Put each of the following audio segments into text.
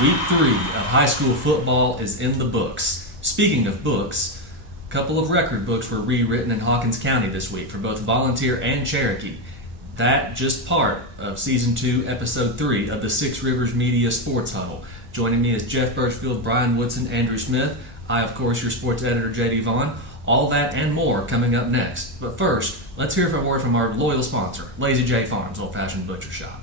Week 3 of high school football is in the books. Speaking of books, a couple of record books were rewritten in Hawkins County this week for both Volunteer and Cherokee. That just part of Season 2, Episode 3 of the Six Rivers Media Sports Huddle. Joining me is Jeff Birchfield, Brian Woodson, Andrew Smith. I, of course, your sports editor, J.D. Vaughn. All that and more coming up next. But first, let's hear a word from our loyal sponsor, Lazy J Farms Old Fashioned Butcher Shop.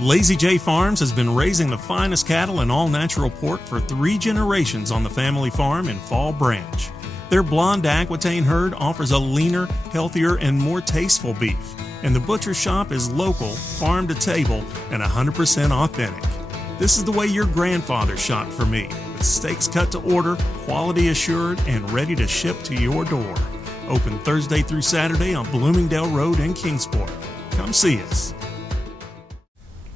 Lazy J Farms has been raising the finest cattle and all-natural pork for 3 generations on the family farm in Fall Branch. Their blonde Aquitaine herd offers a leaner, healthier, and more tasteful beef. And the butcher shop is local, farm to table, and 100% authentic. This is the way your grandfather shopped for me, with steaks cut to order, quality assured, and ready to ship to your door. Open Thursday through Saturday on Bloomingdale Road in Kingsport. Come see us.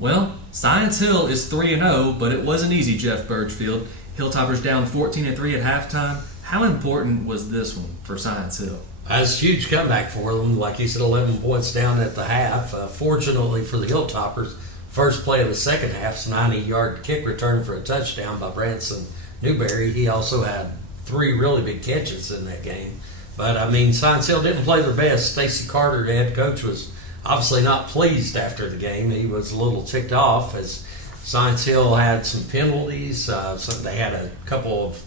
Well, Science Hill is 3-0, but it wasn't easy, Jeff Birchfield. Hilltoppers down 14-3 at halftime. How important was this one for Science Hill? That's a huge comeback for them. Like you said, 11 points down at the half. Fortunately for the Hilltoppers, first play of the second half's 90-yard kick return for a touchdown by Branson Newberry. He also had 3 really big catches in that game. But, Science Hill didn't play their best. Stacy Carter, the head coach, was obviously not pleased after the game. He was a little ticked off as Science Hill had some penalties. They had a couple of,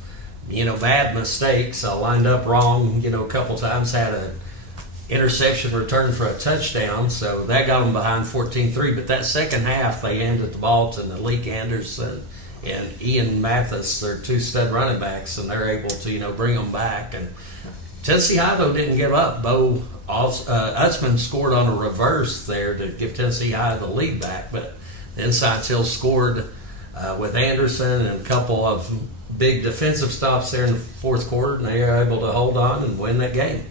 bad mistakes. Lined up wrong, a couple times. Had an interception return for a touchdown, so that got them behind 14-3. But that second half, they handed the ball to Malik Anderson and Ian Mathis, their 2 stud running backs, and they're able to, bring them back. And Tennessee High, though, didn't give up. Bo Utzman scored on a reverse there to give Tennessee High the lead back, but then Science Hill scored with Anderson and a couple of big defensive stops there in the fourth quarter, and they were able to hold on and win that game.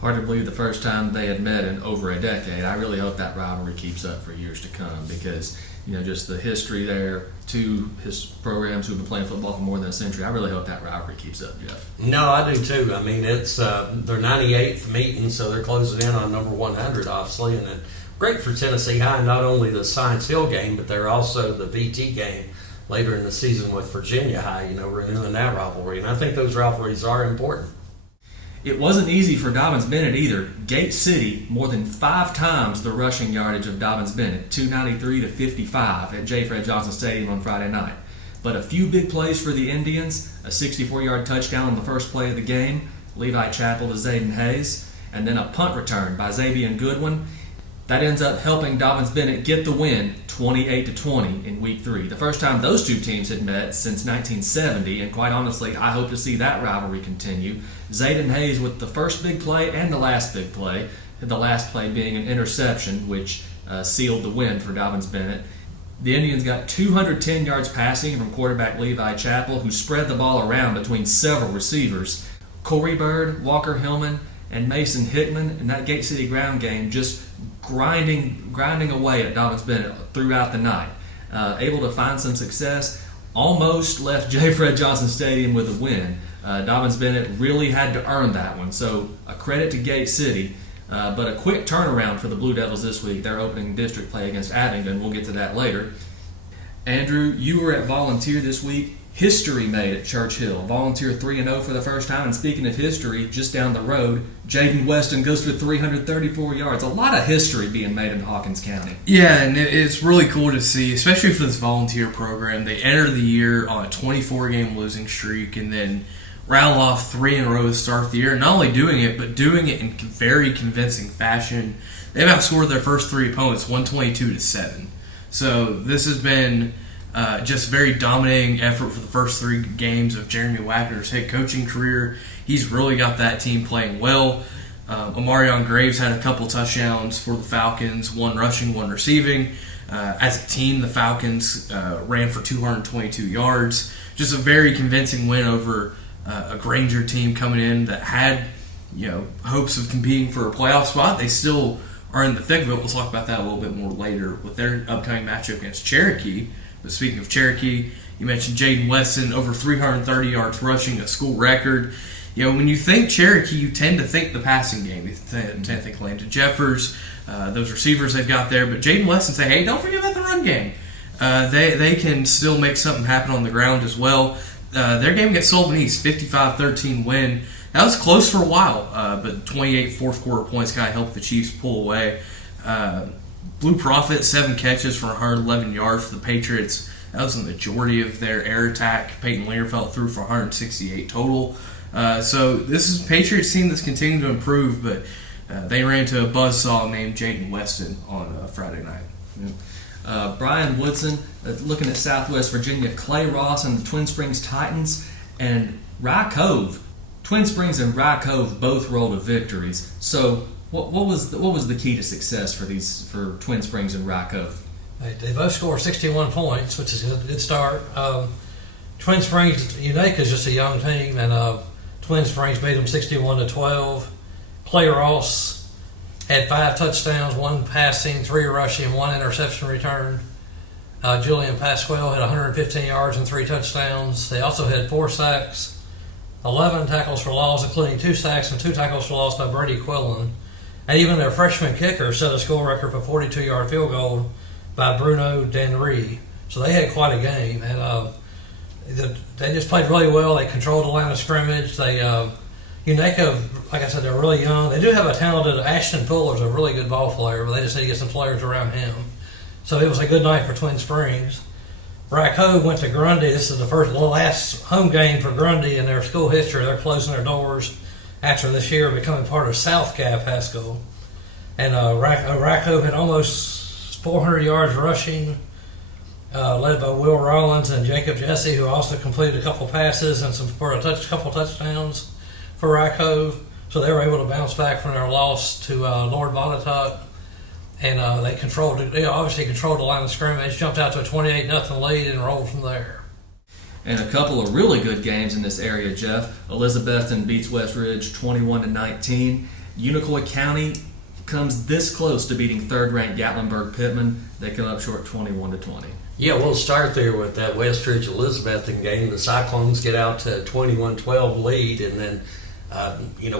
Hard to believe the first time they had met in over a decade. I really hope that rivalry keeps up for years to come because, just the history there, 2 programs who've been playing football for more than a century. I really hope that rivalry keeps up, Jeff. No, I do too. It's their 98th meeting, so they're closing in on number 100, obviously, and then great for Tennessee High, not only the Science Hill game, but they're also the VT game later in the season with Virginia High, renewing that rivalry. And I think those rivalries are important. It wasn't easy for Dobyns-Bennett either. Gate City more than 5 times the rushing yardage of Dobyns-Bennett, 293 to 55 at J. Fred Johnson Stadium on Friday night. But a few big plays for the Indians, a 64-yard touchdown on the first play of the game, Levi Chappell to Zayden Hayes, and then a punt return by Xavier Goodwin. That ends up helping Dobyns-Bennett get the win 28-20 in Week 3. The first time those 2 teams had met since 1970, and quite honestly, I hope to see that rivalry continue. Zayden Hayes with the first big play and the last big play, the last play being an interception, which sealed the win for Dobyns-Bennett. The Indians got 210 yards passing from quarterback Levi Chappell, who spread the ball around between several receivers. Corey Bird, Walker Hillman, and Mason Hickman in that Gate City ground game just grinding away at Dobyns-Bennett throughout the night. Able to find some success, almost left J. Fred Johnson Stadium with a win. Dobyns-Bennett really had to earn that one, so a credit to Gate City, but a quick turnaround for the Blue Devils this week. Their opening district play against Abingdon. We'll get to that later. Andrew, you were at Volunteer this week. History made at Church Hill. Volunteer 3-0 for the first time. And speaking of history, just down the road, Jaden Weston goes for 334 yards. A lot of history being made in Hawkins County. Yeah, and it's really cool to see, especially for this volunteer program. They entered the year on a 24-game losing streak and then rattle off 3 in a row to start the year. Not only doing it, but doing it in very convincing fashion. They've outscored their first 3 opponents 122-7. So this has been just very dominating effort for the first 3 games of Jeremy Wagner's head coaching career. He's really got that team playing well. Amarion Graves had a couple touchdowns for the Falcons, 1 rushing, 1 receiving. As a team, the Falcons ran for 222 yards. Just a very convincing win over a Granger team coming in that had hopes of competing for a playoff spot. They still are in the thick of it. We'll talk about that a little bit more later with their upcoming matchup against Cherokee. But speaking of Cherokee, you mentioned Jaden Weston, over 330 yards rushing, a school record. When you think Cherokee, you tend to think the passing game. You tend to think Landon Jeffers, those receivers they've got there. But Jaden Weston say, hey, don't forget about the run game. They can still make something happen on the ground as well. Their game against Sullivan East, 55-13 win. That was close for a while, but 28 fourth quarter points kind of helped the Chiefs pull away. Blue Prophet, 7 catches for 111 yards for the Patriots. That was the majority of their air attack. Peyton Lingerfeld threw for 168 total. So this is a Patriots team that's continuing to improve, but they ran into a buzzsaw named Jaden Weston on Friday night. Yeah. Brian Woodson, looking at Southwest Virginia, Clay Ross and the Twin Springs Titans, and Rye Cove. Twin Springs and Rye Cove both rolled to victories. So what was the key to success for Twin Springs and Rye Cove? They both scored 61 points, which is a good start. Twin Springs, Utica is just a young team, and Twin Springs beat them 61-12. Clay Ross had 5 touchdowns, 1 passing, 3 rushing, 1 interception return. Julian Pasquale had 115 yards and 3 touchdowns. They also had 4 sacks, 11 tackles for loss, including 2 sacks and 2 tackles for loss by Brady Quillen. And even their freshman kicker set a school record for 42-yard field goal by Bruno Danry. So they had quite a game. And they just played really well. They controlled the line of scrimmage. Unica, like I said, they're really young. They do have a talented Ashton Fuller's a really good ball player, but they just need to get some players around him. So it was a good night for Twin Springs. Rye Cove went to Grundy. This is the last home game for Grundy in their school history. They're closing their doors after this year, becoming part of South Cap High School. And Rye Cove had almost 400 yards rushing, led by Will Rollins and Jacob Jesse, who also completed a couple passes and couple touchdowns for Rye Cove. So they were able to bounce back from their loss to Lord Botetourt. And they obviously controlled the line of scrimmage, jumped out to a 28-0 lead, and rolled from there. And a couple of really good games in this area, Jeff. Elizabethton beats West Ridge 21-19. Unicoi County comes this close to beating third-ranked Gatlinburg-Pittman. They come up short 21-20. Yeah, we'll start there with that West Ridge Elizabethton game. The Cyclones get out to a 21-12 lead, and then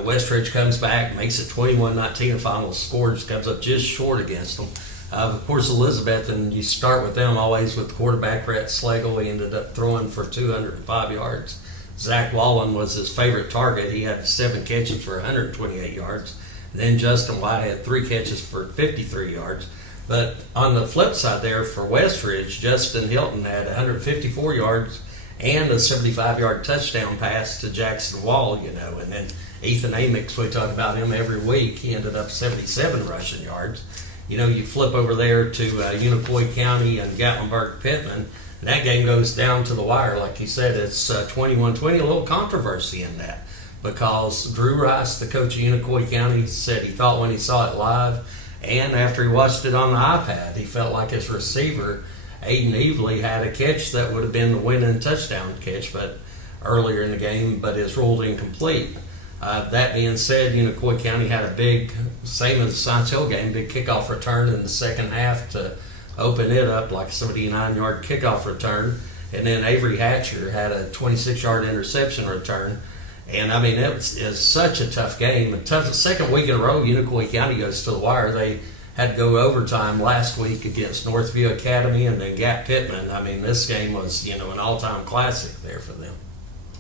West Ridge comes back, makes it 21-19. The final score just comes up just short against them. Of course, Elizabethton, you start with them always with quarterback Rhett Slagle. He ended up throwing for 205 yards. Zach Wallen was his favorite target. He had 7 catches for 128 yards. And then Justin White had 3 catches for 53 yards. But on the flip side there for West Ridge, Justin Hilton had 154 yards and a 75-yard touchdown pass to Jackson Wall, and then Ethan Amix, we talk about him every week, he ended up 77 rushing yards. You flip over there to Unicoi County and Gatlinburg-Pittman, and that game goes down to the wire. Like you said, it's 21-20, a little controversy in that, because Drew Rice, the coach of Unicoi County, said he thought when he saw it live, and after he watched it on the iPad, he felt like his receiver, Aiden Evely, had a catch that would have been the winning touchdown catch but earlier in the game, but is ruled incomplete. That being said, Unicoi County had a big, same as the Science Hill game, big kickoff return in the second half to open it up, like a 79-yard kickoff return. And then Avery Hatcher had a 26-yard interception return. And, it was such a tough game. The second week in a row, Unicoi County goes to the wire. They had to go overtime last week against Northview Academy and then Gap Pittman. This game was, an all-time classic there for them.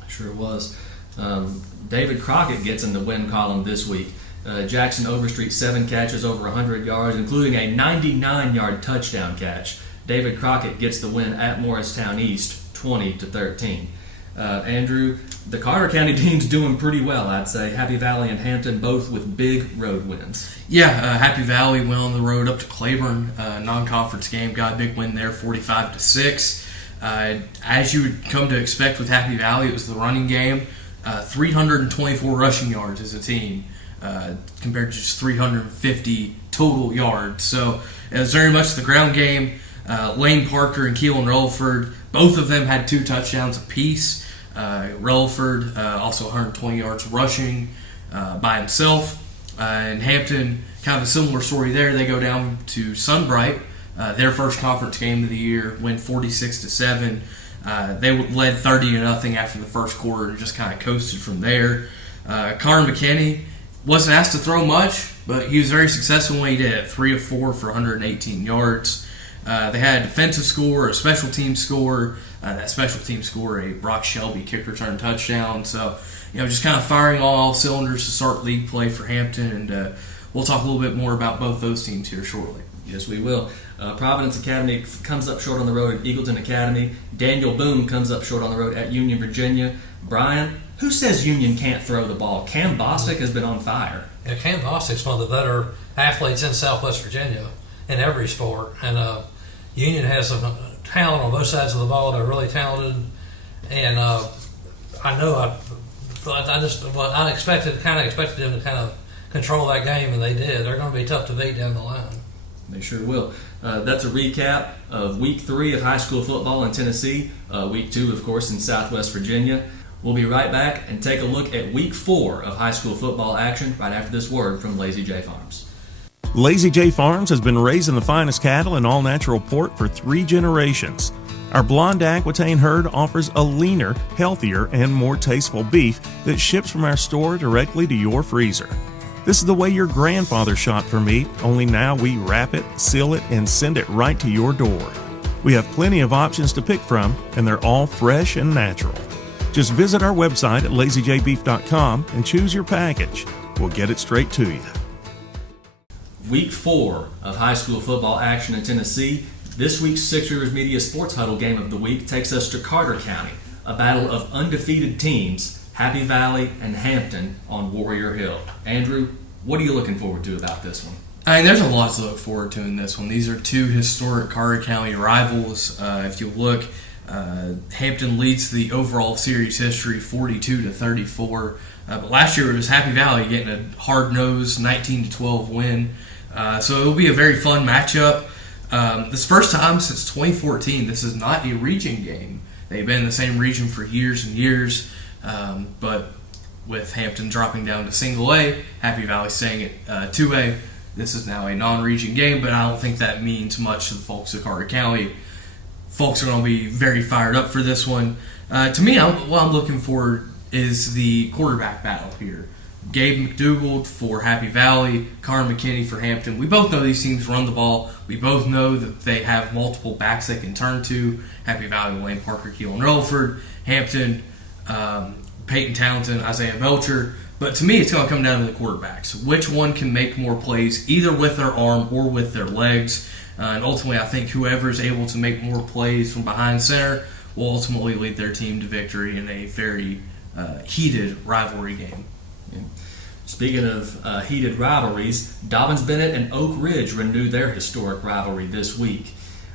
Sure was. David Crockett gets in the win column this week. Jackson Overstreet, 7 catches over 100 yards, including a 99-yard touchdown catch. David Crockett gets the win at Morristown East, 20-13. Andrew, the Carter County team's doing pretty well, I'd say. Happy Valley and Hampton both with big road wins. Yeah, Happy Valley went on the road up to Claiborne, non-conference game, got a big win there, 45-6. As you would come to expect with Happy Valley, it was the running game. 324 rushing yards as a team, compared to just 350 total yards. So it was very much the ground game. Lane Parker and Keelan Relaford, both of them had 2 touchdowns apiece. Relaford also 120 yards rushing by himself. And Hampton, kind of a similar story there. They go down to Sunbright, their first conference game of the year, win 46-7. They led 30-0 after the first quarter and just kind of coasted from there. Connor McKinney wasn't asked to throw much, but he was very successful when he did. 3 of 4 for 118 yards. They had a defensive score, a special team score. That special team score, a Brock Shelby kick return touchdown. So, just kind of firing on all cylinders to start league play for Hampton, and we'll talk a little bit more about both those teams here shortly. Yes, we will. Providence Academy comes up short on the road at Eagleton Academy. Daniel Boone comes up short on the road at Union, Virginia. Brian, who says Union can't throw the ball? Cam Bostic has been on fire. Yeah, Cam Bostic's one of the better athletes in Southwest Virginia in every sport, and Union has some talent on both sides of the ball. They're really talented, and I expected them to kind of control that game, and they did. They're going to be tough to beat down the line. They sure will. That's a recap of Week 3 of high school football in Tennessee. Week 2, of course, in Southwest Virginia. We'll be right back and take a look at Week 4 of high school football action right after this word from Lazy J Farms. Lazy J Farms has been raising the finest cattle in all-natural pork for 3 generations. Our blonde Aquitaine herd offers a leaner, healthier, and more tasteful beef that ships from our store directly to your freezer. This is the way your grandfather shot for meat, only now we wrap it, seal it, and send it right to your door. We have plenty of options to pick from, and they're all fresh and natural. Just visit our website at lazyjbeef.com and choose your package. We'll get it straight to you. Week 4 of high school football action in Tennessee. This week's Six Rivers Media Sports Huddle game of the week takes us to Carter County, a battle of undefeated teams, Happy Valley and Hampton on Warrior Hill. Andrew, what are you looking forward to about this one? There's a lot to look forward to in this one. These are 2 historic Carter County rivals. If you look, Hampton leads the overall series history 42-34. But last year it was Happy Valley getting a hard-nosed 19-12 win. So it'll be a very fun matchup. This first time since 2014, this is not a region game. They've been in the same region for years and years. But with Hampton dropping down to single A, Happy Valley staying at 2A, this is now a non-region game, but I don't think that means much to the folks of Carter County. Folks are going to be very fired up for this one. To me, what I'm looking for is the quarterback battle here. Gabe McDougald for Happy Valley, Connor McKinney for Hampton. We both know these teams run the ball. We both know that they have multiple backs they can turn to. Happy Valley, Wayne Parker, Keelan Relaford. Hampton, Peyton Townsend, Isaiah Belcher. But to me, it's going to come down to the quarterbacks. Which one can make more plays, either with their arm or with their legs? And ultimately, I think whoever is able to make more plays from behind center will ultimately lead their team to victory in a very heated rivalry game. Yeah. Speaking of heated rivalries, Dobbins Bennett and Oak Ridge renewed their historic rivalry this week.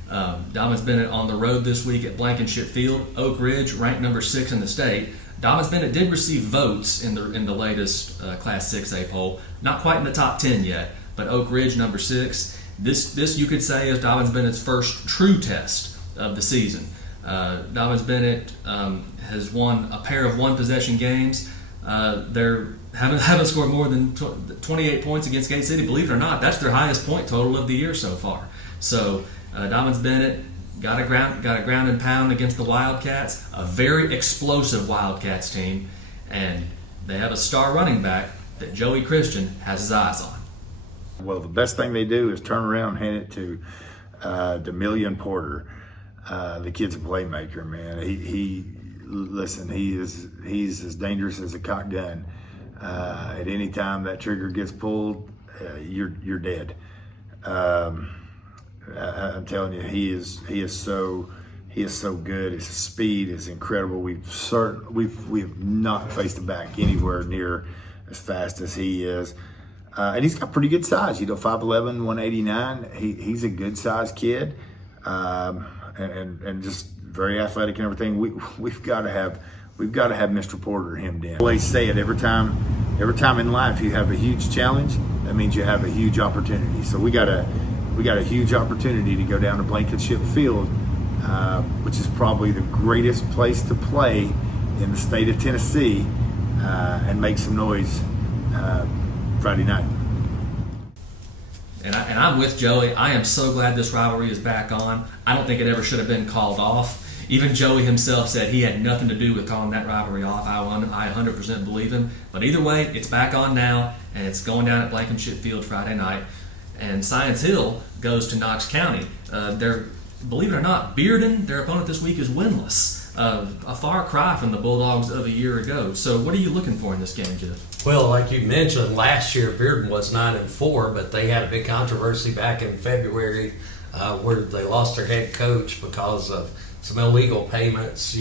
Dobbins Bennett on the road this week at Blankenship Field. Oak Ridge ranked number 6 in the state. Dobbins Bennett did receive votes in the latest Class 6A poll. Not quite in the top 10 yet, but Oak Ridge number 6. This you could say is Dobbins Bennett's first true test of the season. Dobbins Bennett has won a pair of one-possession games. They haven't scored more than 28 points against Gate City. Believe it or not, that's their highest point total of the year so far. So Dobbins Bennett got a ground and pound against the Wildcats, a very explosive Wildcats team, and they have a star running back that Joey Christian has his eyes on. Well, the best thing they do is turn around and hand it to Demillion Porter. The kid's a playmaker, man. He's as dangerous as a cocked gun. At any time that trigger gets pulled, you're dead. I'm telling you, he is so good. His speed is incredible. We've not faced a back anywhere near as fast as he is. And he's got pretty good size, 5'11", 189. He's a good sized kid, and just very athletic and everything. We've got to have Mr. Porter hemmed in. I always say it every time in life you have a huge challenge, that means you have a huge opportunity. So we got a huge opportunity to go down to Blankenship Field, which is probably the greatest place to play in the state of Tennessee, and make some noise Friday night. And I'm with Joey. I am so glad this rivalry is back on. I don't think it ever should have been called off. Even Joey himself said he had nothing to do with calling that rivalry off. I 100% believe him. But either way, it's back on now, and it's going down at Blankenship Field Friday night. And Science Hill goes to Knox County. Believe it or not, Bearden, their opponent this week, is winless. A far cry from the Bulldogs of a year ago. So what are you looking for in this game, Jeff? Well, like you mentioned, last year Bearden was 9-4, but they had a big controversy back in February where they lost their head coach because of some illegal payments.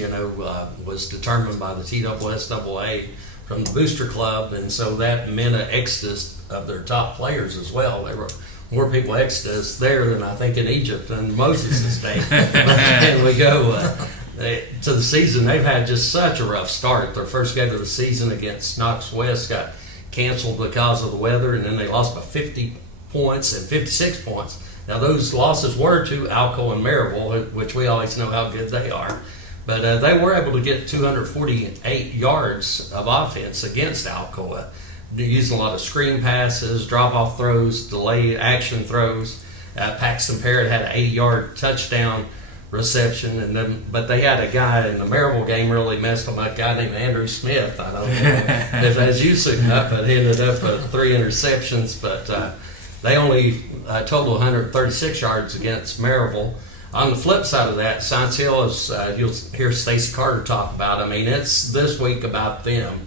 Was determined by the TSSAA from the Booster Club, and so that meant an exodus of their top players as well. There were more people exodus there than I think in Egypt and Moses' day. And we go to the season. They've had just such a rough start. Their first game of the season against Knox West got canceled because of the weather, and then they lost by 50 points and 56 points. Now, those losses were to Alco and Maryville, which we always know how good they are. But they were able to get 248 yards of offense against Alcoa, using a lot of screen passes, drop-off throws, delay action throws. Paxton Parrott had an 80-yard touchdown reception, but they had a guy in the Maryville game really messed them up, a guy named Andrew Smith. I don't know if as you suit up, but he ended up with 3 interceptions. But they only total 136 yards against Maryville. On the flip side of that, Science Hill is, you'll hear Stacey Carter talk about, it's this week about them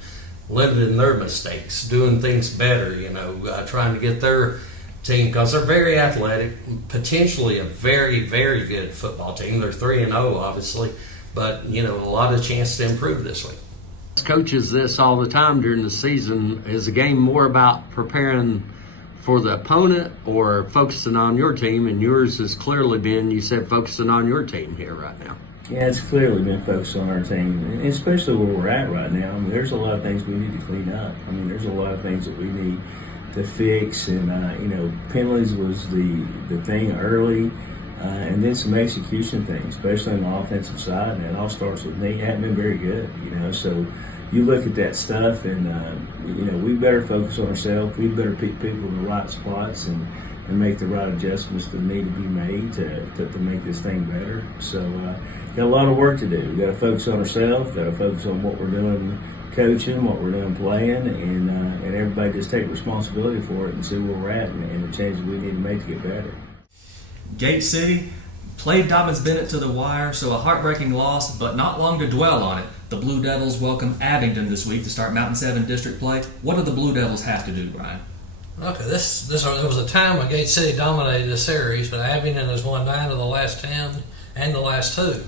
limiting their mistakes, doing things better, trying to get their team, because they're very athletic, potentially a very, very good football team. They're 3-0, obviously, but, a lot of chance to improve this week. Coaches this all the time during the season. Is the game more about preparing for the opponent or focusing on your team? And yours has clearly been, you said, focusing on your team here right now. Yeah, it's clearly been focused on our team, and especially where we're at right now. There's a lot of things we need to clean up. There's a lot of things that we need to fix, and penalties was the thing early, and then some execution things, especially on the offensive side, and it all starts with me. Hadn't been very good, so you look at that stuff, and we better focus on ourselves. We better pick people in the right spots and make the right adjustments that need to be made to make this thing better. So got a lot of work to do. We got to focus on ourselves. Got to focus on what we're doing coaching, what we're doing playing, and everybody just take responsibility for it and see where we're at and the changes we need to make to get better. Gate City played Dobbins Bennett to the wire, so a heartbreaking loss, but not long to dwell on it. The Blue Devils welcome Abingdon this week to start Mountain 7 district play. What do the Blue Devils have to do, Brian? Okay, there was a time when Gate City dominated the series, but Abingdon has won 9 of the last 10 and the last 2.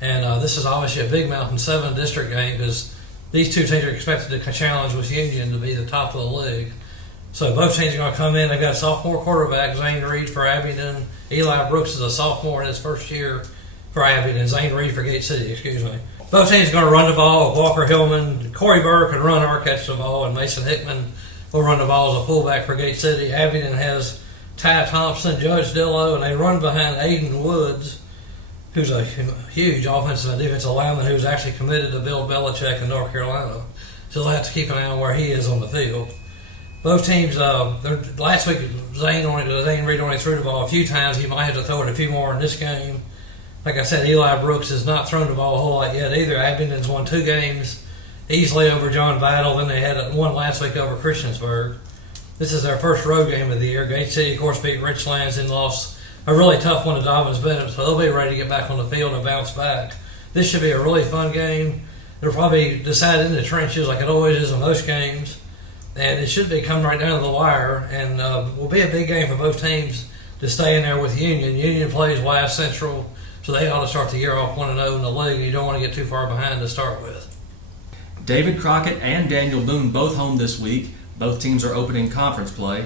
And this is obviously a big Mountain 7 district game because these two teams are expected to challenge with Union to be the top of the league. So both teams are going to come in. They've got a sophomore quarterback, Zane Reed for Abingdon. Eli Brooks is a sophomore in his first year for Abingdon. Zane Reed for Gate City, excuse me. Both teams are going to run the ball. Walker Hillman, Corey Burr can run or catch the ball, and Mason Hickman will run the ball as a fullback for Gate City. Abingdon has Ty Thompson, Judge Dillo, and they run behind Aiden Woods, who's a huge offensive and defensive lineman who's actually committed to Bill Belichick in North Carolina. So they'll have to keep an eye on where he is on the field. Both teams, last week, Zane Reed only threw the ball a few times. He might have to throw it a few more in this game. Like I said, Eli Brooks has not thrown the ball a whole lot yet either. Abingdon's won 2 games easily over John Vital. Then they had one last week over Christiansburg. This is their first road game of the year. Gate City, of course, beat Richlands and lost a really tough one to Dobbins Bennett, so they'll be ready to get back on the field and bounce back. This should be a really fun game. It'll probably decide in the trenches like it always is in most games, and it should be coming right down to the wire, and will be a big game for both teams to stay in there with Union. Union plays Wise Central, so they ought to start the year off 1-0 in the league, and you don't want to get too far behind to start with. David Crockett and Daniel Boone both home this week. Both teams are opening conference play.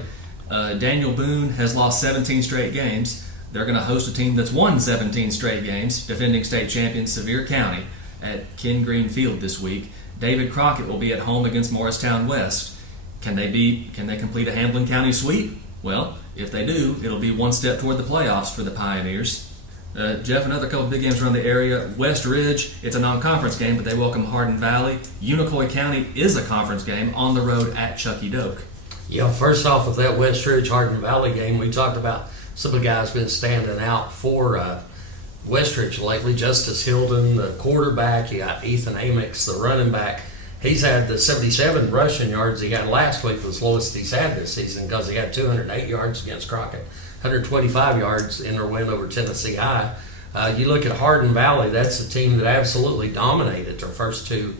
Daniel Boone has lost 17 straight games. They're going to host a team that's won 17 straight games, defending state champion Sevier County at Ken Green Field this week. David Crockett will be at home against Morristown West. Can they complete a Hamlin County sweep? Well, if they do, it'll be one step toward the playoffs for the Pioneers. Jeff, another couple big games around the area. West Ridge, it's a non-conference game, but they welcome Hardin Valley. Unicoi County is a conference game on the road at Chucky Doak. Yeah, first off with that West Ridge Hardin Valley game, we talked about some of the guys been standing out for West Ridge lately. Justice Hilden, the quarterback. You got Ethan Amix, the running back, He's had the 77 rushing yards he had last week was lowest he's had this season because he had 208 yards against Crockett, 125 yards in their win over Tennessee High. You look at Hardin Valley, that's a team that absolutely dominated their first two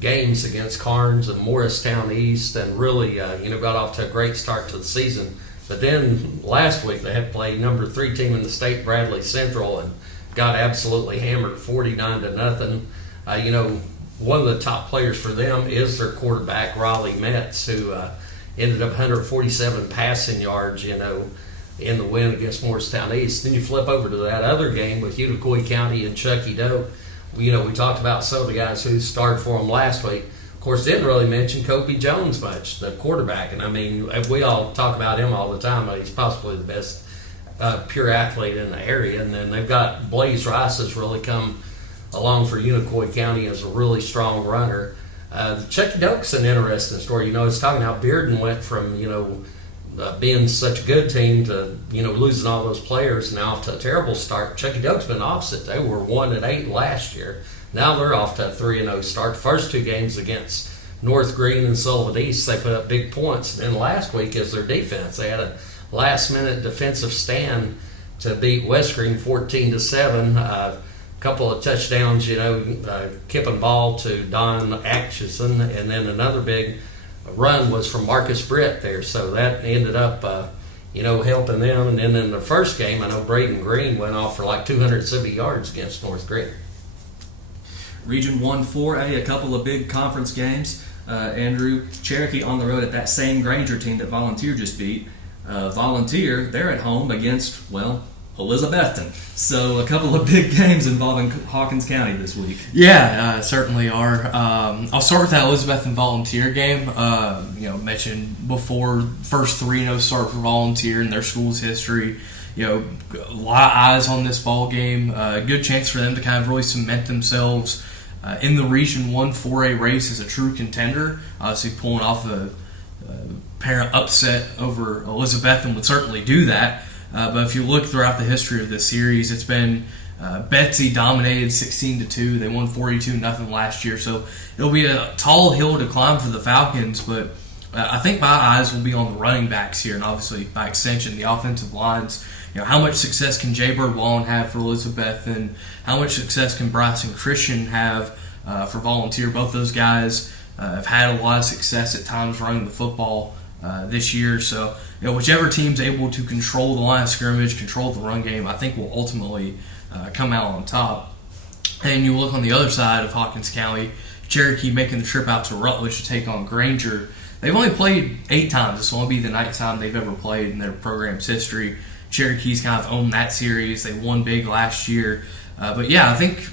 games against Carnes and Morristown East, and really got off to a great start to the season. But then last week they had played number 3 team in the state, Bradley Central, and got absolutely hammered 49-0. One of the top players for them is their quarterback, Raleigh Metz, who ended up 147 passing yards, in the win against Morristown East. Then you flip over to that other game with Unicoi County and Chucky Doak. We talked about some of the guys who started for them last week. Of course, didn't really mention Kobe Jones much, the quarterback. And, we all talk about him all the time. He's possibly the best pure athlete in the area. And then they've got Blaze Rice has really come along for Unicoi County as a really strong runner. Chucky Doak's an interesting story. It's talking how Bearden went from, being such a good team to, losing all those players and now off to a terrible start. Chucky Doak's been opposite. They were 1-8 last year. Now they're off to a 3-0 start. First two games against North Green and Sullivan East, they put up big points. And then last week is their defense. They had a last-minute defensive stand to beat West Green 14-7. Couple of touchdowns, Kipping ball to Don Atchison, and then another big run was from Marcus Britt there. So that ended up, helping them. And then in the first game, I know Braden Green went off for like 270 yards against North Green. Region 1 4A, a couple of big conference games. Andrew, Cherokee on the road at that same Granger team that Volunteer just beat. Volunteer, they're at home against, Elizabethton. So a couple of big games involving Hawkins County this week. Yeah, certainly are. I'll start with that Elizabethton Volunteer game. Mentioned before, first 3-0 start for Volunteer in their school's history. A lot of eyes on this ball game. Good chance for them to kind of really cement themselves in the Region 1 4A race as a true contender. So pulling off a parent upset over Elizabethton would certainly do that. But if you look throughout the history of this series, it's been Betsy dominated 16-2. They won 42-0 last year. So it'll be a tall hill to climb for the Falcons. But I think my eyes will be on the running backs here, and obviously by extension the offensive lines. How much success can Jaybird Wallen have for Elizabeth, and how much success can Bryson Christian have for Volunteer? Both those guys have had a lot of success at times running the football this year. So, whichever team's able to control the line of scrimmage, control the run game, I think will ultimately come out on top. And you look on the other side of Hawkins County, Cherokee making the trip out to Rutledge to take on Granger. They've only played 8 times. This will be the 9th time they've ever played in their program's history. Cherokee's kind of owned that series. They won big last year. But yeah, I think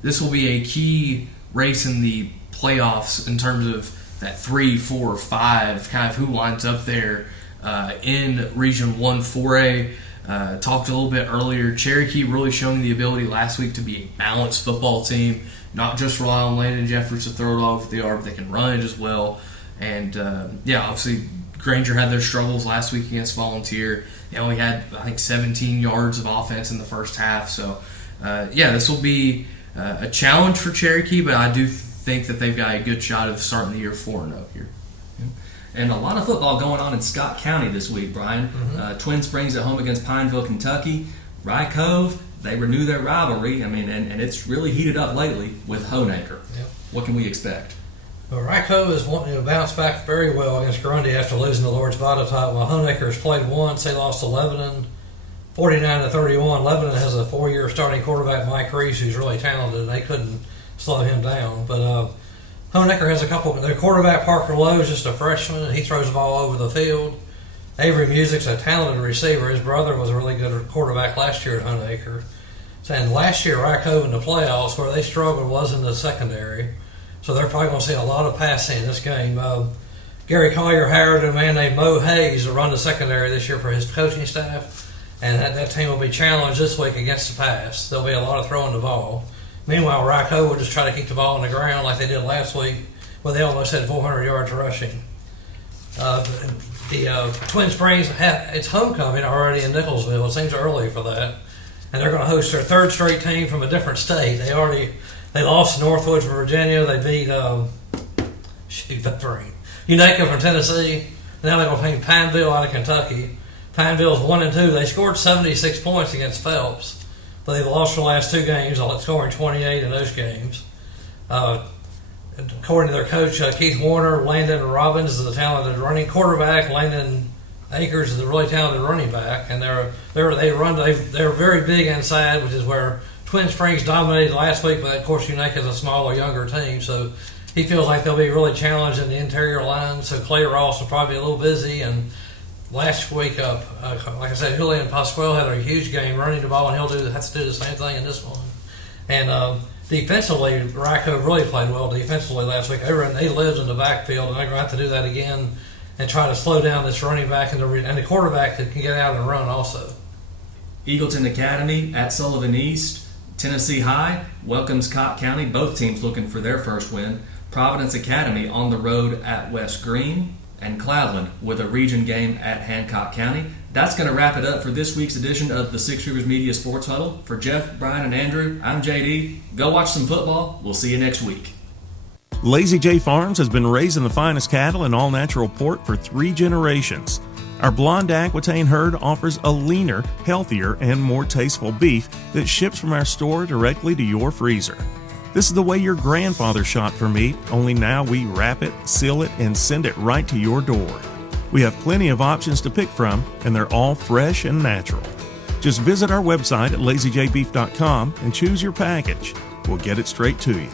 this will be a key race in the playoffs in terms of that 3, 4, 5, kind of who lines up there in Region 1 4A. Talked a little bit earlier. Cherokee really showing the ability last week to be a balanced football team, not just rely on Landon Jeffers to throw it off the yard, but they can run it as well. And obviously Granger had their struggles last week against Volunteer. They only had, I think, 17 yards of offense in the first half. So, this will be a challenge for Cherokee, but I do think that they've got a good shot of starting the year 4-0 here. And a lot of football going on in Scott County this week, Brian. Mm-hmm. Twin Springs at home against Pineville, Kentucky. Rye Cove, they renew their rivalry. And it's really heated up lately with Honaker. Yep. What can we expect? Well, Ryco is wanting to bounce back very well against Grundy after losing the Lord's Vita title. While Honaker has played once, they lost to Lebanon, 49-31. Lebanon has a 4-year starting quarterback, Mike Reese, who's really talented, and they couldn't slow him down. But Honaker has a couple. Their quarterback, Parker Lowe, is just a freshman, and he throws the ball over the field. Avery Music's a talented receiver. His brother was a really good quarterback last year at Honaker. And last year, Ryco in the playoffs, where they struggled was in the secondary. So they're probably going to see a lot of passing in this game. Gary Collier hired a man named Mo Hayes to run the secondary this year for his coaching staff, and that team will be challenged this week against the pass. There'll be a lot of throwing the ball. Meanwhile, Ryco will just try to keep the ball on the ground like they did last week, where they almost had 400 yards rushing. The Twin Springs, it's homecoming already in Nicholsville. It seems early for that. And they're going to host their 3rd straight team from a different state. They lost to Northwoods, Virginia. They beat Shoot, that brain. Unaka from Tennessee. Now they're going to play Pineville out of Kentucky. Pineville's 1-2. They scored 76 points against Phelps, but they've lost the last 2 games, scoring 28 in those games. According to their coach, Keith Warner, Landon Robbins is the talented running quarterback. Landon Akers is the really talented running back, and they're very big inside, which is where Twin Springs dominated last week. But of course, Unaka is a smaller, younger team, so he feels like they'll be really challenged in the interior line. So Clay Ross will probably be a little busy. And last week, like I said, Julian Pasquale had a huge game running the ball, and he'll have to do the same thing in this one. And defensively, Racco really played well defensively last week. He lives in the backfield, and they're going to have to do that again and try to slow down this running back and the quarterback that can get out and run also. Eagleton Academy at Sullivan East. Tennessee High welcomes Cobb County, both teams looking for their first win. Providence Academy on the road at West Green. And Cloudland with a region game at Hancock County. That's going to wrap it up for this week's edition of the Six Rivers Media Sports Huddle. For Jeff, Brian, and Andrew, I'm JD. Go watch some football. We'll see you next week. Lazy J Farms has been raising the finest cattle in all-natural pork for 3 generations. Our blonde Aquitaine herd offers a leaner, healthier, and more tasteful beef that ships from our store directly to your freezer. This is the way your grandfather shot for meat, only now we wrap it, seal it, and send it right to your door. We have plenty of options to pick from, and they're all fresh and natural. Just visit our website at lazyjbeef.com and choose your package. We'll get it straight to you.